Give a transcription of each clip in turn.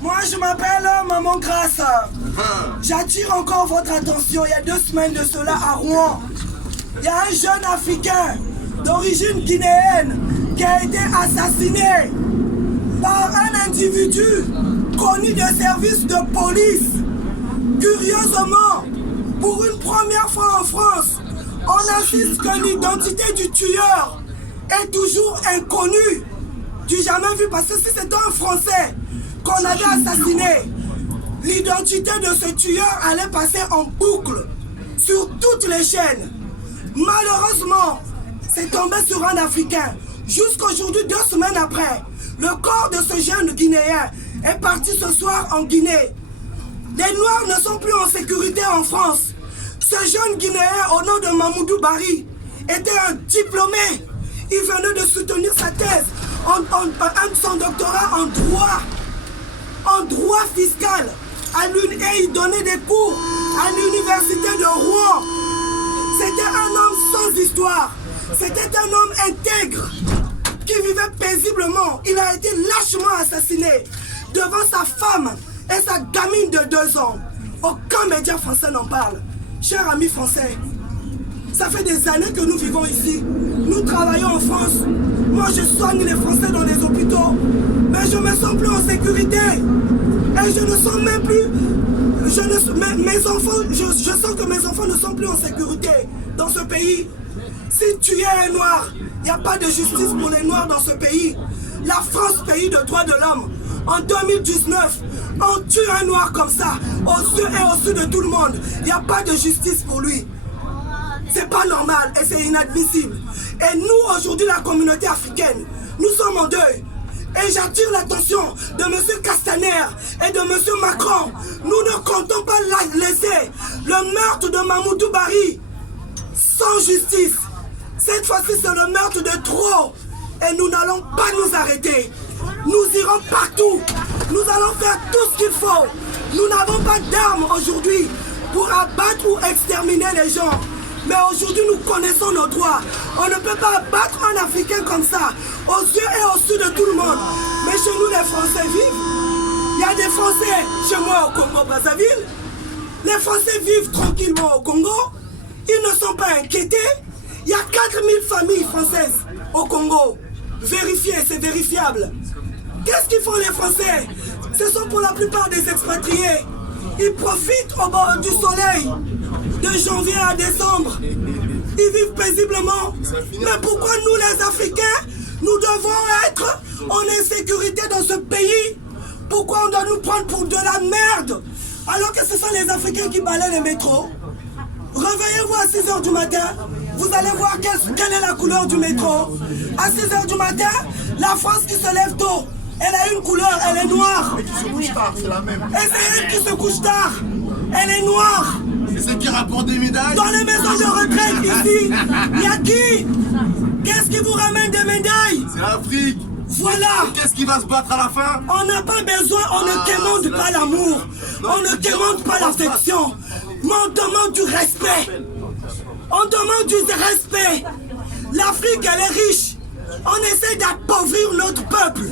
Moi, je m'appelle Maman Grasse. J'attire encore votre attention. Il y a 2 semaines de cela à Rouen, il y a un jeune Africain d'origine guinéenne qui a été assassiné par un individu connu des services de police. Curieusement, pour une première fois en France, on assiste que l'identité du tueur est toujours inconnue. Du jamais vu, parce que si c'était un Français qu'on avait assassiné, l'identité de ce tueur allait passer en boucle sur toutes les chaînes. Malheureusement, c'est tombé sur un Africain. Jusqu'aujourd'hui, 2 semaines après, le corps de ce jeune Guinéen est parti ce soir en Guinée. Les Noirs ne sont plus en sécurité en France. Ce jeune Guinéen, au nom de Mamoudou Bari, était un diplômé. Il venait de soutenir sa thèse, son doctorat en droit fiscal. Et il donnait des cours à l'université de Rouen. C'était un homme sans histoire. C'était un homme intègre qui vivait paisiblement. Il a été lâchement assassiné devant sa femme et sa gamine de 2 ans. Aucun média français n'en parle. Chers amis français, ça fait des années que nous vivons ici. Nous travaillons en France. Moi, je soigne les Français dans les hôpitaux. Mais je ne me sens plus en sécurité. Et je ne sens même plus... mes enfants, je sens que mes enfants ne sont plus en sécurité dans ce pays. Si tu es un noir, il n'y a pas de justice pour les noirs dans ce pays. La France, pays de droits de l'homme, en 2019, on tue un noir comme ça, aux yeux et au-dessus de tout le monde. Il n'y a pas de justice pour lui. C'est pas normal et c'est inadmissible. Et nous, aujourd'hui, la communauté africaine, nous sommes en deuil. Et j'attire l'attention de M. Castaner et de M. Macron. Nous ne comptons pas laisser le meurtre de Mamoudou Bari sans justice. Cette fois-ci, c'est le meurtre de trop. Et nous n'allons pas nous arrêter. Nous irons partout. Nous allons faire tout ce qu'il faut. Nous n'avons pas d'armes aujourd'hui pour abattre ou exterminer les gens. Mais aujourd'hui, nous connaissons nos droits. On ne peut pas abattre un Africain comme ça, aux yeux et au-dessus de tout le monde. Mais chez nous, les Français vivent. Il y a des Français chez moi au Congo-Brazzaville. Les Français vivent tranquillement au Congo. Ils ne sont pas inquiétés. Il y a 4000 familles françaises au Congo. Vérifiez, c'est vérifiable. Qu'est-ce qu'ils font les Français? Ce sont pour la plupart des expatriés. Ils profitent au bord du soleil, de janvier à décembre. Ils vivent paisiblement. Mais pourquoi nous les Africains, nous devons être en insécurité dans ce pays? Pourquoi on doit nous prendre pour de la merde? Alors que ce sont les Africains qui balayent les métros. Réveillez-vous à 6 h du matin, vous allez voir quelle est la couleur du métro. À 6 h du matin, la France qui se lève tôt, elle a une couleur, elle est noire. Et qui se couche tard, c'est la même. Et c'est elle qui se couche tard, elle est noire. C'est celle qui rapporte des médailles. Dans les maisons de retraite ici, il y a qui? Qu'est-ce qui vous ramène des médailles? C'est l'Afrique. Voilà. Qu'est-ce qui va se battre à la fin? On n'a pas besoin, on ne demande pas l'amour, on ne demande pas l'affection, mais on demande du respect. On demande du respect. L'Afrique, elle est riche. On essaie d'appauvrir notre peuple.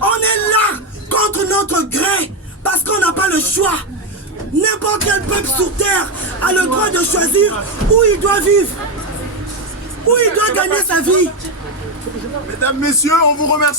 On est là contre notre gré parce qu'on n'a pas le choix. N'importe quel peuple sur terre a le droit de choisir où il doit vivre, où il doit gagner sa vie. Mesdames, messieurs, on vous remercie.